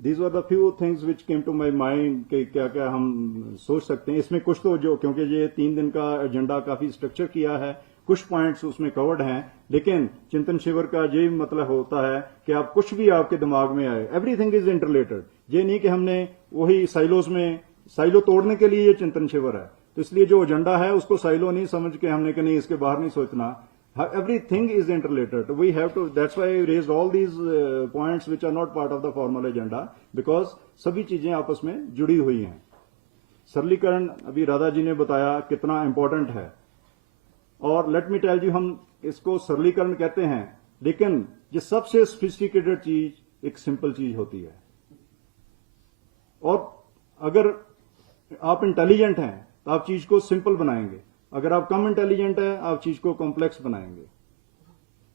these were the few things which came to my mind कि क्या क्या हम सोच सकते हैं इसमें। कुछ तो जो, क्योंकि ये 3 दिन का एजेंडा काफी स्ट्रक्चर किया है, कुछ पॉइंट्स उसमें कवर्ड हैं, लेकिन चिंतन शिविर का यही मतलब होता है कि आप कुछ भी आपके दिमाग में आए, एवरीथिंग इज इंटरलेटेड। ये नहीं कि हमने वही साइलोज में, साइलो तोड़ने के लिए ये चिंतन शिविर है, तो इसलिए जो एजेंडा है उसको साइलो नहीं समझ के हमने कि नहीं इसके बाहर नहीं सोचना। Everything is interrelated. We have to, that's why I raised all these points which are not part of the formal agenda, because सभी चीजें आपस में जुड़ी हुई हैं। सरलीकरण अभी राधा जी ने बताया कितना इंपॉर्टेंट है, और लेट मी टेल यू, हम इसको सरलीकरण कहते हैं, लेकिन ये सबसे सोफिस्टिकेटेड चीज एक सिंपल चीज होती है। और अगर आप इंटेलिजेंट हैं तो आप चीज को सिंपल बनाएंगे, अगर आप कम इंटेलिजेंट है आप चीज को कॉम्प्लेक्स बनाएंगे।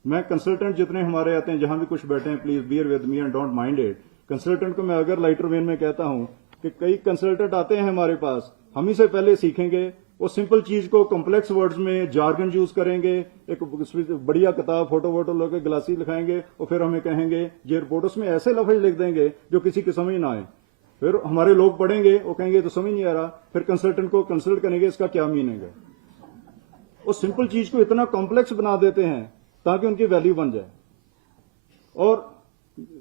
मैं कंसल्टेंट जितने हमारे आते हैं, जहां भी कुछ बैठे हैं, please bear with me and don't mind it. Consultant को मैं अगर लाइटर वेन में कहता हूं कि कई कंसल्टेंट आते हैं हमारे पास, हम ही से पहले सीखेंगे, वो सिंपल चीज को कॉम्प्लेक्स वर्ड्स में जार्गन यूज करेंगे, एक बढ़िया किताब फोटो वोटो लोग ग्लासी लिखाएंगे और फिर हमें कहेंगे ये रिपोर्ट, उसमें ऐसे लफ्ज लिख देंगे जो किसी की समझ ना आए। फिर हमारे लोग पढ़ेंगे, वो कहेंगे तो समझ नहीं आ रहा, फिर कंसल्टेंट को कंसल्ट करेंगे इसका क्या मीनिंग है। उस सिंपल चीज को इतना कॉम्प्लेक्स बना देते हैं ताकि उनकी वैल्यू बन जाए, और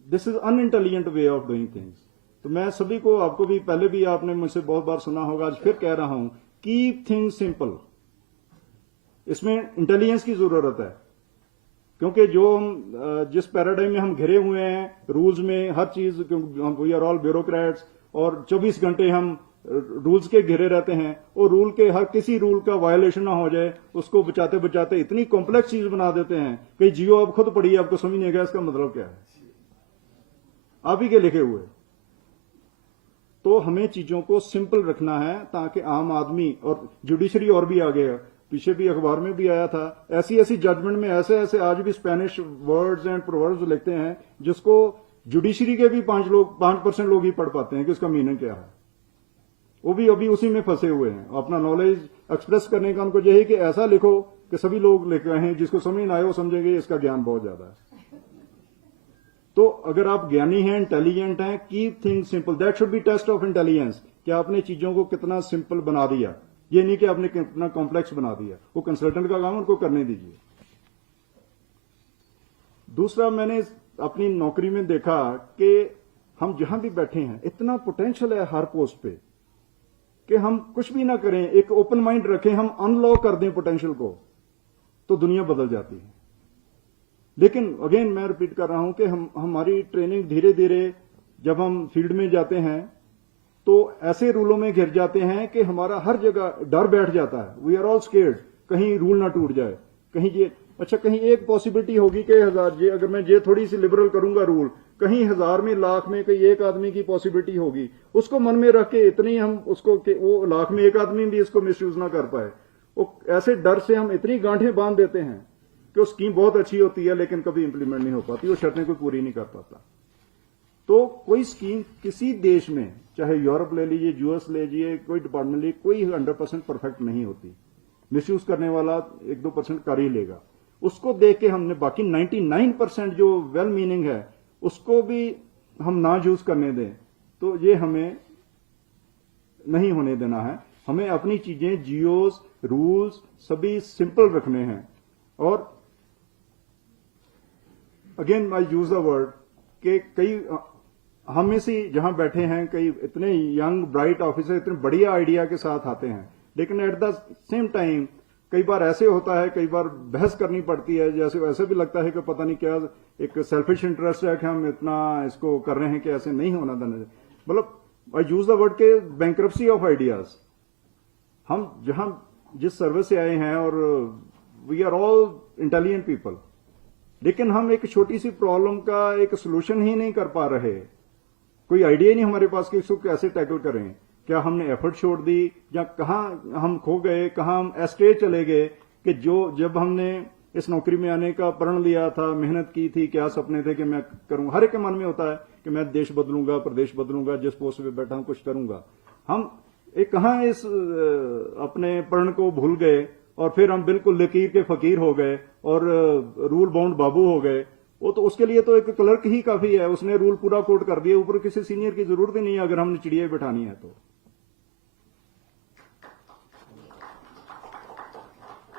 this is unintelligent way of doing things. तो मैं सभी को, आपको भी पहले भी आपने मुझसे बहुत बार सुना होगा, आज फिर कह रहा हूं, कीप थिंग्स सिंपल। इसमें इंटेलिजेंस की जरूरत है, क्योंकि जो हम जिस पैराडाइम में हम घिरे हुए हैं, रूल्स में हर चीज, वी आर ऑल ब्यूरोक्रेट्स, और 24 घंटे हम रूल्स के घिरे रहते हैं, और रूल के हर किसी रूल का वायलेशन ना हो जाए उसको बचाते बचाते इतनी कॉम्प्लेक्स चीज बना देते हैं कि जियो आप खुद पढ़िए, आपको समझ नहीं आएगा इसका मतलब क्या है, आप ही के लिखे हुए। तो हमें चीजों को सिंपल रखना है ताकि आम आदमी, और जुडिशरी और भी आ गया, पीछे भी अखबार में भी आया था, ऐसी ऐसी जजमेंट में ऐसे ऐसे आज भी स्पेनिश वर्ड्स एंड प्रोवर्ब्स लिखते हैं जिसको जुडिशरी के भी 5% लोग ही पढ़ पाते हैं कि उसका मीनिंग क्या है। वो भी अभी उसी में फंसे हुए हैं। अपना नॉलेज एक्सप्रेस करने का उनको यही कि ऐसा लिखो कि सभी लोग लिख रहे हैं, जिसको समझ ना आए वो समझेंगे इसका ज्ञान बहुत ज्यादा है। तो अगर आप ज्ञानी हैं, इंटेलिजेंट हैं, keep things simple, that should be test of intelligence, कि आपने चीजों को कितना सिंपल बना दिया, ये नहीं कि आपने कितना कॉम्प्लेक्स बना दिया। वो कंसल्टेंट का काम, उनको करने दीजिए। दूसरा, मैंने अपनी नौकरी में देखा कि हम जहां भी बैठे हैं इतना पोटेंशियल है हर पोस्ट पे कि हम कुछ भी ना करें, एक ओपन माइंड रखें, हम अनलॉक कर दें पोटेंशियल को, तो दुनिया बदल जाती है। लेकिन अगेन मैं रिपीट कर रहा हूं कि हमारी ट्रेनिंग धीरे धीरे, जब हम फील्ड में जाते हैं तो ऐसे रूलों में घिर जाते हैं कि हमारा हर जगह डर बैठ जाता है। वी आर ऑल स्केर्ड, कहीं रूल ना टूट जाए, कहीं ये, अच्छा कहीं एक पॉसिबिलिटी होगी कि अगर मैं ये थोड़ी सी लिबरल करूंगा रूल, कहीं 1000 में, लाख में कहीं एक आदमी की पॉसिबिलिटी होगी, उसको मन में रख के इतनी हम उसको कि वो लाख में एक आदमी भी इसको मिसयूज ना कर पाए, वो ऐसे डर से हम इतनी गांठें बांध देते हैं कि वो स्कीम बहुत अच्छी होती है लेकिन कभी इंप्लीमेंट नहीं हो पाती, वो शर्तें कोई पूरी नहीं कर पाता। तो कोई स्कीम किसी देश में, चाहे यूरोप ले लीजिए, यूएस ले लीजिए, कोई डिपार्टमेंट लीजिए, कोई 100% परफेक्ट नहीं होती। मिसयूज करने वाला 1-2% कर ही लेगा। उसको देख के हमने बाकी 99% जो वेल मीनिंग है उसको भी हम ना यूज करने दें, तो ये हमें नहीं होने देना है। हमें अपनी चीजें, जियोस, रूल्स सभी सिंपल रखने हैं। और again I use the word कि कई हम में से जहां बैठे हैं, कई इतने यंग ब्राइट ऑफिसर इतने बढ़िया आइडिया के साथ आते हैं, लेकिन एट द सेम टाइम कई बार ऐसे होता है, कई बार बहस करनी पड़ती है, जैसे वैसे भी लगता है कि पता नहीं क्या एक सेल्फिश इंटरेस्ट है कि हम इतना इसको कर रहे हैं कि ऐसे नहीं होना देना। मतलब आई यूज द वर्ड के बैंक्रप्सी ऑफ आइडियाज। हम जहां जिस सर्विस से आए हैं, और we are all intelligent people, लेकिन हम एक छोटी सी प्रॉब्लम का एक सोल्यूशन ही नहीं कर पा रहे। कोई आइडिया ही नहीं हमारे पास कि इसको कैसे टैकल करें। क्या हमने एफर्ट छोड़ दी, या कहां हम खो गए, कहां हम एस्टेज चले गए कि जब हमने इस नौकरी में आने का प्रण लिया था, मेहनत की थी, क्या सपने थे कि मैं करूंगा। हर एक के मन में होता है कि मैं देश बदलूंगा, प्रदेश बदलूंगा, जिस पोस्ट पे बैठा हूं कुछ करूंगा। हम कहां इस अपने प्रण को भूल गए, और फिर हम बिल्कुल लकीर के फकीर हो गए और रूल बाउंड बाबू हो गए, वो तो उसके लिए तो एक क्लर्क ही काफी है, उसने रूल पूरा कोट कर दिया, ऊपर किसी सीनियर की जरूरत ही नहीं है अगर हमने चिड़िया बिठानी है तो।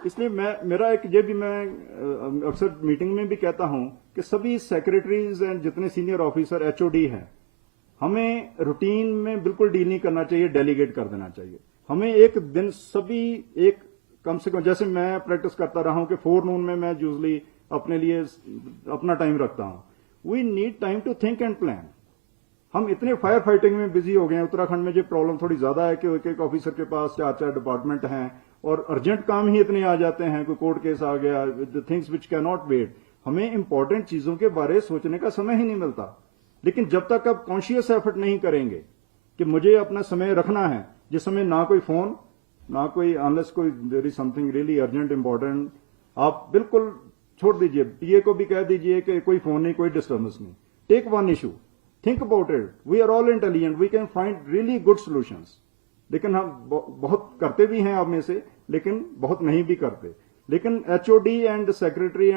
इसलिए मेरा एक ये भी मैं अक्सर मीटिंग में भी कहता हूं कि सभी सेक्रेटरीज एंड जितने सीनियर ऑफिसर एचओडी हैं, हमें रूटीन में बिल्कुल डील नहीं करना चाहिए, डेलीगेट कर देना चाहिए। हमें एक दिन सभी एक कम से कम, जैसे मैं प्रैक्टिस करता रहा हूं कि 4 नून में मैं यूजली अपने लिए अपना टाइम रखता हूं। We need time to think and plan. हम इतने फायर फाइटिंग में बिजी हो गए हैं, उत्तराखंड में जो प्रॉब्लम थोड़ी ज्यादा है कि एक एक ऑफिसर के पास 4-4 डिपार्टमेंट हैं और अर्जेंट काम ही इतने आ जाते हैं, कोई कोर्ट केस आ गया, the things which can not wait. हमें इंपॉर्टेंट चीजों के बारे सोचने का समय ही नहीं मिलता। लेकिन जब तक आप कॉन्शियस एफर्ट नहीं करेंगे कि मुझे अपना समय रखना है, जिस समय ना कोई फोन ना कोई, अनलेस कोई there is something really urgent important, आप बिल्कुल छोड़ दीजिए। पीए को भी कह दीजिए कि कोई फोन नहीं, कोई डिस्टर्बेंस नहीं। Take one issue, think about it. We are all intelligent, we can find really good solutions. लेकिन हम बहुत करते भी हैं आप में से, लेकिन बहुत नहीं भी करते। लेकिन HOD and secretary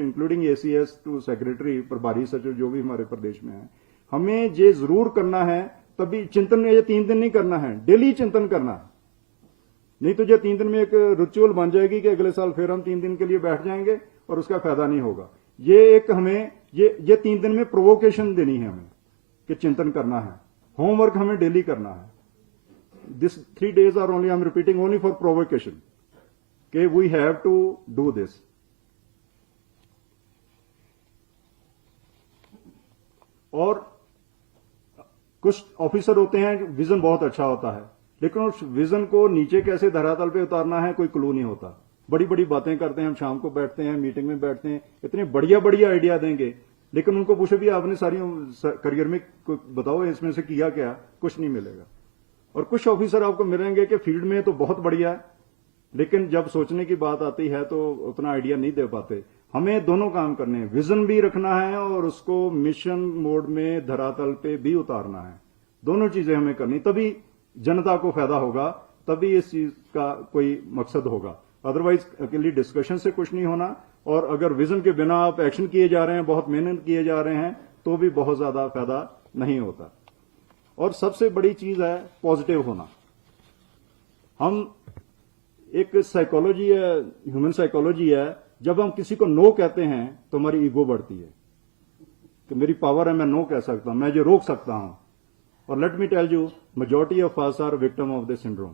including ACS to secretary प्रभारी सचिव जो भी हमारे प्रदेश में है, हमें ये जरूर करना है। तभी चिंतन ये 3 दिन नहीं करना है, डेली चिंतन करना है। नहीं तो ये 3 दिन में एक रिचुअल बन जाएगी कि अगले साल फिर हम 3 दिन के लिए बैठ जाएंगे और उसका फायदा नहीं होगा। ये एक हमें ये 3 दिन में प्रोवोकेशन देनी है हमें कि चिंतन करना है। होमवर्क हमें डेली करना है। This 3 days are only, I am repeating only for provocation कि we have to do this. और कुछ ऑफिसर होते हैं, विजन बहुत अच्छा होता है, लेकिन उस विजन को नीचे कैसे धरातल पे उतारना है कोई क्लू नहीं होता। बड़ी बड़ी बातें करते हैं, हम शाम को बैठते हैं, मीटिंग में बैठते हैं, इतने बढ़िया बढ़िया आइडिया देंगे, लेकिन उनको पूछे भी आपने सारी करियर में बताओ इसमें से किया क्या, कुछ नहीं मिलेगा। और कुछ ऑफिसर आपको मिलेंगे कि फील्ड में तो बहुत बढ़िया है, लेकिन जब सोचने की बात आती है तो उतना आइडिया नहीं दे पाते। हमें दोनों काम करने हैं, विजन भी रखना है और उसको मिशन मोड में धरातल पे भी उतारना है। दोनों चीजें हमें करनी, तभी जनता को फायदा होगा, तभी इस चीज का कोई मकसद होगा। अदरवाइज अकेली डिस्कशन से कुछ नहीं होना। और अगर विजन के बिना आप एक्शन किए जा रहे हैं, बहुत मेहनत किए जा रहे हैं, तो भी बहुत ज्यादा फायदा नहीं होता। और सबसे बड़ी चीज है पॉजिटिव होना। हम एक साइकोलॉजी है, ह्यूमन साइकोलॉजी है, जब हम किसी को नो कहते हैं तो हमारी ईगो बढ़ती है कि मेरी पावर है, मैं नो कह सकता हूं, मैं जो रोक सकता हूं। और let me tell you, majority of us are victim of this syndrome.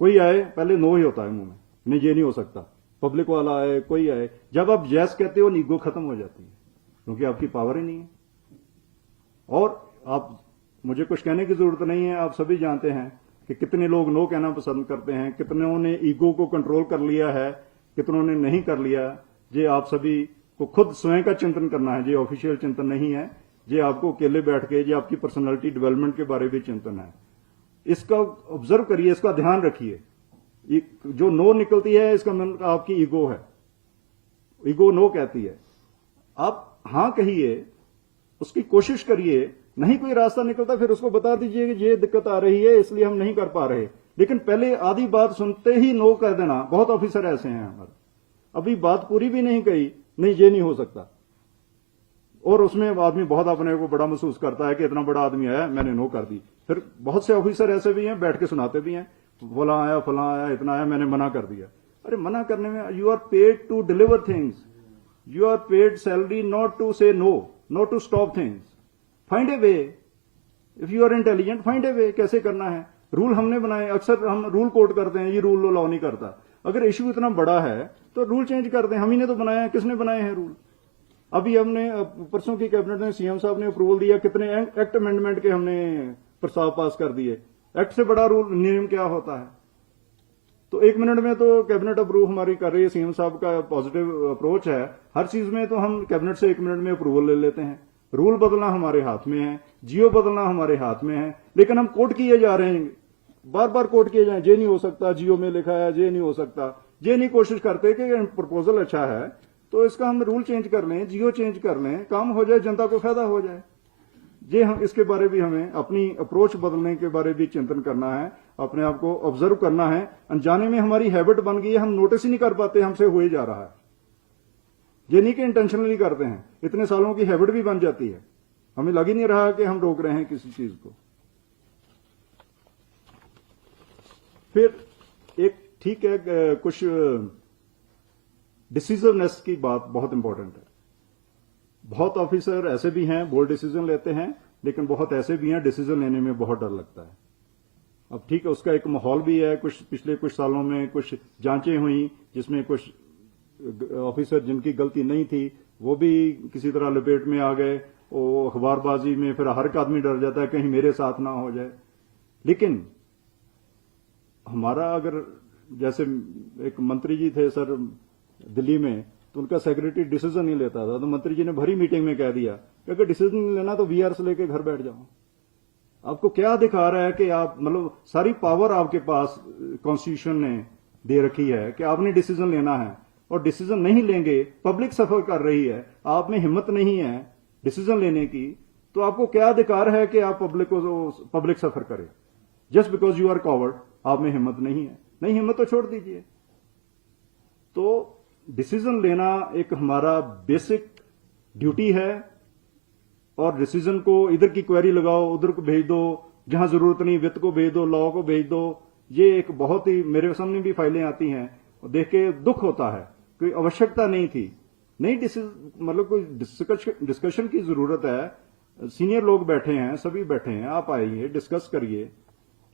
कोई आए पहले नो ही होता है मुंह में, नहीं ये नहीं हो सकता। पब्लिक वाला आए, कोई आए, जब आप यस कहते हो ईगो खत्म हो जाती है, क्योंकि आपकी पावर ही नहीं है। और आप, मुझे कुछ कहने की जरूरत नहीं है, आप सभी जानते हैं कि कितने लोग नो कहना पसंद करते हैं, कितनों ने ईगो को कंट्रोल कर लिया है, कितनों ने नहीं कर लिया। ये आप सभी को खुद स्वयं का चिंतन करना है, ये ऑफिशियल चिंतन नहीं है, ये आपको अकेले बैठ के, ये आपकी पर्सनालिटी डेवलपमेंट के बारे में चिंतन है। इसका ऑब्जर्व करिए, इसका ध्यान रखिए। जो नो निकलती है इसका मतलब आपकी ईगो है, ईगो नो कहती है। आप हां कहिए, उसकी कोशिश करिए, नहीं कोई रास्ता निकलता फिर उसको बता दीजिए कि ये दिक्कत आ रही है इसलिए हम नहीं कर पा रहे। लेकिन पहले आधी बात सुनते ही नो कर देना, बहुत ऑफिसर ऐसे हैं हमारे, अभी बात पूरी भी नहीं कही, नहीं ये नहीं हो सकता। और उसमें आदमी बहुत अपने को बड़ा महसूस करता है कि इतना बड़ा आदमी आया, मैंने नो कर दी। फिर बहुत से ऑफिसर ऐसे भी हैं, बैठ के सुनाते भी हैं, फला आया, इतना आया, मैंने मना कर दिया। अरे मना करने में, you are paid to deliver things, you are paid salary not to say no, not to stop things. Find a way, if you are intelligent find a way, कैसे करना है। रूल हमने बनाए, अक्सर हम रूल कोड करते हैं, ये रूल अलाउ नहीं करता। अगर इश्यू इतना बड़ा है तो रूल चेंज कर दें, हम ही ने तो बनाया है, किसने बनाए हैं रूल। अभी हमने परसों की कैबिनेट में सीएम साहब ने अप्रूवल दिया, कितने एक्ट अमेंडमेंट के हमने प्रस्ताव पास कर दिए। एक्ट से बड़ा रूल नियम क्या होता है। तो 1 मिनट में तो कैबिनेट अप्रूव हमारी कर रही है, सीएम साहब का पॉजिटिव अप्रोच है। हर चीज में तो हम कैबिनेट से 1 मिनट में अप्रूवल ले लेते हैं। रूल बदलना हमारे हाथ में है, जियो बदलना हमारे हाथ में है, लेकिन हम कोट किए जा रहे हैं, बार बार कोट किए जाए, ये नहीं हो सकता, जियो में लिखा है, ये नहीं हो सकता। ये नहीं कोशिश करते कि प्रपोजल अच्छा है तो इसका हम रूल चेंज कर लें, जियो चेंज कर लें, काम हो जाए, जनता को फायदा हो जाए। ये हम इसके बारे भी हमें अपनी अप्रोच बदलने के बारे भी चिंतन करना है, अपने आप को ऑब्जर्व करना है। अनजाने में हमारी हैबिट बन गई है, हम नोटिस ही नहीं कर पाते, हमसे हो ही जा रहा है। ये नहीं कि इंटेंशनली करते हैं, इतने सालों की हैबिट भी बन जाती है, हमें लग ही नहीं रहा कि हम रोक रहे हैं किसी चीज को। फिर एक ठीक है, कुछ डिसीजननेस की बात बहुत इंपॉर्टेंट है। बहुत ऑफिसर ऐसे भी हैं बोल्ड डिसीजन लेते हैं, लेकिन बहुत ऐसे भी हैं डिसीजन लेने में बहुत डर लगता है। अब ठीक है, उसका एक माहौल भी है। कुछ पिछले कुछ सालों में कुछ जांचें हुई जिसमें कुछ ऑफिसर जिनकी गलती नहीं थी वो भी किसी तरह लपेट में आ गए। वो अखबारबाजी में फिर हर एक आदमी डर जाता है कहीं मेरे साथ ना हो जाए। लेकिन हमारा अगर जैसे एक मंत्री जी थे सर दिल्ली में, तो उनका सेक्रेटरी डिसीजन नहीं लेता था, तो मंत्री जी ने भरी मीटिंग में कह दिया कि अगर डिसीजन नहीं लेना तो वीआरएस लेके घर बैठ जाओ। आपको क्या दिखा रहा है कि आप मतलब सारी पावर आपके पास कॉन्स्टिट्यूशन ने दे रखी है कि आपने डिसीजन लेना है, और डिसीजन नहीं लेंगे, पब्लिक सफर कर रही है, आप में हिम्मत नहीं है डिसीजन लेने की, तो आपको क्या अधिकार है कि आप पब्लिक सफर करे? Just because you are coward, आप में हिम्मत नहीं है। नहीं हिम्मत तो छोड़ दीजिए। तो डिसीजन लेना एक हमारा बेसिक ड्यूटी है, और डिसीजन को इधर की क्वेरी लगाओ, उधर को भेज दो, जहां जरूरत नहीं वित्त को भेज दो, लॉ को भेज दो। ये एक बहुत ही, मेरे सामने भी फाइलें आती हैं और देख के दुख होता है, कोई आवश्यकता नहीं थी। नहीं मतलब कोई डिस्कशन की जरूरत है, सीनियर लोग बैठे हैं, सभी बैठे हैं, आप आइए डिस्कस करिए,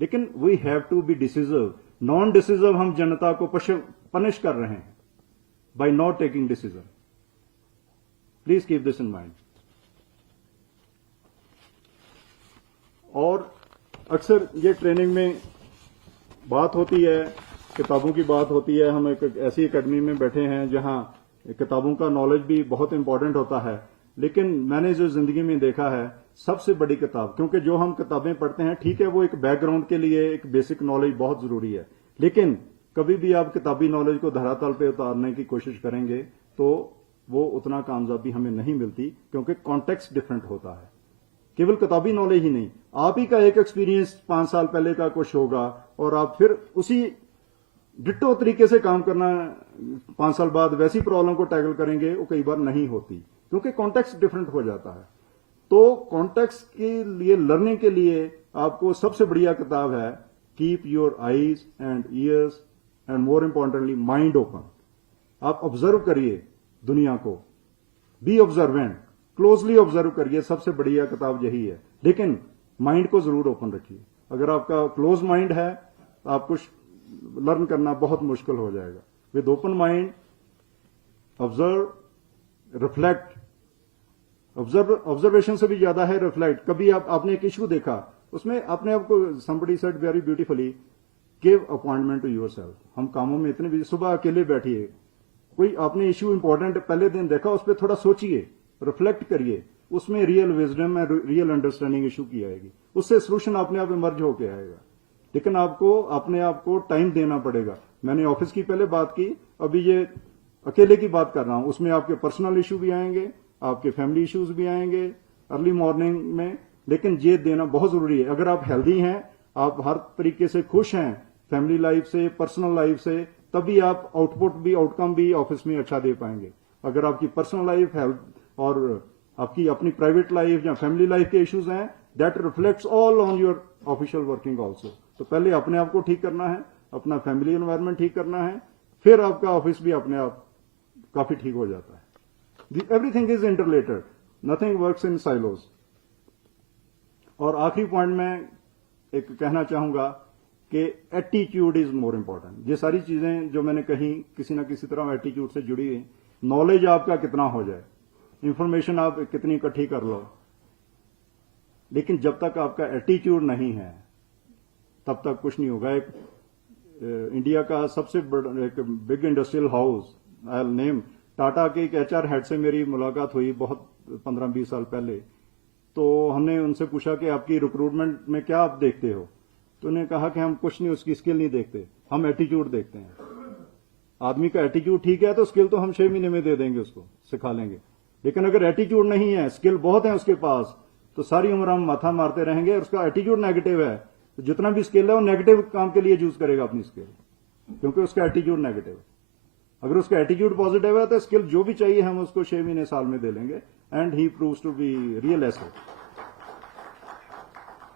लेकिन we have to be decisive. Non decisive हम जनता को पनिश कर रहे हैं by not taking decision. Please keep this in mind. और अक्सर ये ट्रेनिंग में बात होती है, किताबों की बात होती है। हम एक ऐसी एकेडमी में बैठे हैं जहां किताबों का नॉलेज भी बहुत इंपॉर्टेंट होता है, लेकिन मैंने जो जिंदगी में देखा है सबसे बड़ी किताब, क्योंकि जो हम किताबें पढ़ते हैं ठीक है वो एक बैकग्राउंड के लिए एक बेसिक नॉलेज बहुत जरूरी है, लेकिन कभी भी आप किताबी नॉलेज को धरातल पे उतारने की कोशिश करेंगे तो वो उतना कामयाबी हमें नहीं मिलती, क्योंकि कॉन्टेक्स्ट डिफरेंट होता है। केवल किताबी नॉलेज ही नहीं, आप ही का एक एक्सपीरियंस 5 साल पहले का कुछ होगा और आप फिर उसी डिट्टो तरीके से काम करना 5 साल बाद वैसी प्रॉब्लम को टैकल करेंगे, वो कई बार नहीं होती, क्योंकि कॉन्टेक्स्ट डिफरेंट हो जाता है। तो कॉन्टेक्स्ट के लिए लर्निंग के लिए आपको सबसे बढ़िया किताब है keep your eyes and years and more importantly mind open. आप ऑब्जर्व करिए दुनिया को, बी ऑब्जर्वेंट, क्लोजली ऑब्जर्व करिए, सबसे बढ़िया किताब यही है। लेकिन माइंड को जरूर ओपन रखिए। अगर आपका क्लोज माइंड है तो आपको लर्न करना बहुत मुश्किल हो जाएगा। With open mind observe, reflect, observation से भी ज्यादा है रिफ्लेक्ट। कभी आपने एक इशू देखा, उसमें अपने आप को somebody said very beautifully, give appointment to yourself। हम कामों में इतने भी, सुबह अकेले बैठिए, कोई आपने इशू इंपॉर्टेंट पहले दिन देखा, उस पर थोड़ा सोचिए, रिफ्लेक्ट करिए, उसमें रियल विजडम है, रियल अंडरस्टैंडिंग इशू की आएगी, उससे सोल्यूशन अपने आप इमर्ज होके आएगा। लेकिन आपको अपने आप को टाइम देना पड़ेगा। मैंने ऑफिस की पहले बात की, अभी ये अकेले की बात कर रहा हूं, उसमें आपके पर्सनल इशू भी आएंगे, आपके फैमिली इश्यूज भी आएंगे अर्ली मॉर्निंग में, लेकिन ये देना बहुत जरूरी है। अगर आप हेल्दी हैं, आप हर तरीके से खुश हैं फैमिली लाइफ से, पर्सनल लाइफ से, तभी आप आउटपुट भी, आउटकम भी ऑफिस में अच्छा दे पाएंगे। अगर आपकी पर्सनल लाइफ, हेल्थ और आपकी अपनी प्राइवेट लाइफ या फैमिली लाइफ के इश्यूज हैं, that reflects all on your official working also. तो पहले अपने आप को ठीक करना है, अपना फैमिली एनवायरनमेंट ठीक करना है, फिर आपका ऑफिस भी अपने आप काफी ठीक हो जाता है। Everything is interrelated, nothing works in silos. और आखिरी पॉइंट में एक कहना चाहूंगा कि एटीट्यूड इज मोर इंपॉर्टेंट। ये सारी चीजें जो मैंने कही किसी ना किसी तरह एटीट्यूड से जुड़ी हुई। नॉलेज आपका कितना हो जाए, इंफॉर्मेशन आप कितनी इकट्ठी कर लो, लेकिन जब तक आपका एटीट्यूड नहीं है तब तक कुछ नहीं होगा। एक इंडिया का सबसे बड़ा एक big industrial house, I name, Tata के एक एचआर हेड से मेरी मुलाकात हुई बहुत 15-20 साल पहले। तो हमने उनसे पूछा कि आपकी रिक्रूटमेंट में क्या आप देखते हो, तो उन्होंने कहा कि हम कुछ नहीं, उसकी स्किल नहीं देखते, हम एटीट्यूड देखते हैं। आदमी का एटीट्यूड ठीक है तो स्किल तो हम 6 महीने में दे देंगे, उसको सिखा लेंगे। लेकिन अगर एटीट्यूड नहीं है, स्किल बहुत है उसके पास, तो सारी उम्र हम माथा मारते रहेंगे। और उसका एटीट्यूड नेगेटिव है तो जितना भी स्किल है वो नेगेटिव काम के लिए यूज करेगा अपनी स्किल, क्योंकि उसका एटीट्यूड नेगेटिव है। अगर उसका एटीट्यूड पॉजिटिव है तो स्किल जो भी चाहिए हम उसको 6 महीने साल में दे लेंगे, and he proves to be real asset.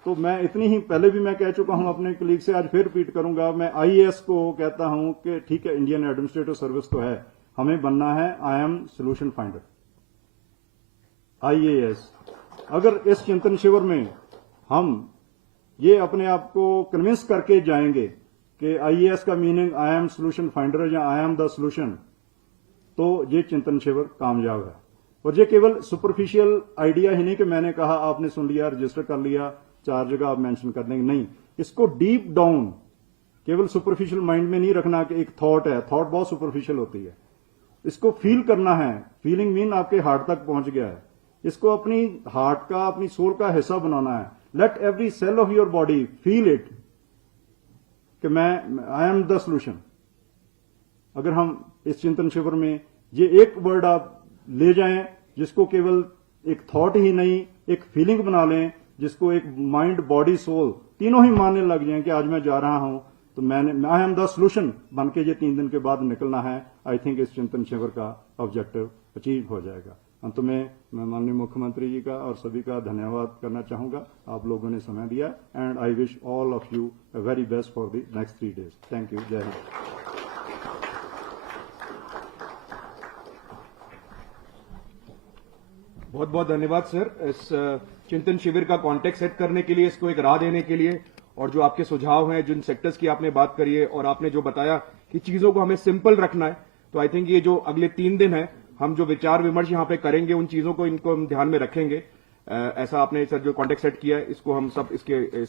तो मैं इतनी ही पहले भी मैं कह चुका हूं अपने कलीग से, आज फिर रिपीट करूंगा। मैं आईएएस को कहता हूं कि ठीक है, इंडियन एडमिनिस्ट्रेटिव सर्विस तो है, हमें बनना है IAM सोल्यूशन फाइंडर, IAS। अगर इस चिंतन शिविर में हम ये अपने आप को कन्विंस करके जाएंगे कि IAS का मीनिंग IAM सोल्यूशन फाइंडर या IAM द सोल्यूशन, तो ये चिंतन शिविर कामयाब है। और ये केवल सुपरफिशियल आइडिया ही नहीं कि मैंने कहा आपने सुन लिया, रजिस्टर कर लिया, 4 जगह आप मेंशन कर देंगे, नहीं। इसको डीप डाउन, केवल सुपरफिशियल माइंड में नहीं रखना कि एक थॉट है, थॉट बहुत सुपरफिशियल होती है। इसको फील करना है, फीलिंग मीन आपके हार्ट तक पहुंच गया है। इसको अपनी हार्ट का, अपनी सोल का हिस्सा बनाना है। Let every cell of your body feel it कि आई एम द सोल्यूशन। अगर हम इस चिंतन शिविर में ये एक वर्ड आप ले जाएं, जिसको केवल एक थॉट ही नहीं, एक फीलिंग बना लें, जिसको एक माइंड, बॉडी, सोल तीनों ही मानने लग जाएं कि आज मैं जा रहा हूं तो आई एम द सोल्यूशन बन के ये 3 दिन के बाद निकलना है। आई थिंक इस चिंतन शिविर का ऑब्जेक्टिव अचीव हो जाएगा। अंत में मैं माननीय मुख्यमंत्री जी का और सभी का धन्यवाद करना चाहूंगा। आप लोगों ने समय दिया, and I wish all of you a very best for the next 3 days। Thank you. जय हिंद। बहुत बहुत धन्यवाद सर, इस चिंतन शिविर का कॉन्टेक्स्ट सेट करने के लिए, इसको एक राह देने के लिए, और जो आपके सुझाव हैं, जिन सेक्टर्स की आपने बात करी है, और आपने जो बताया कि चीजों को हमें सिंपल रखना है। तो आई थिंक ये जो अगले 3 दिन है, हम जो विचार विमर्श यहाँ पे करेंगे, उन चीजों को, इनको हम ध्यान में रखेंगे। ऐसा आपने सर जो कॉन्टेक्स्ट सेट किया है, इसको हम सब इसके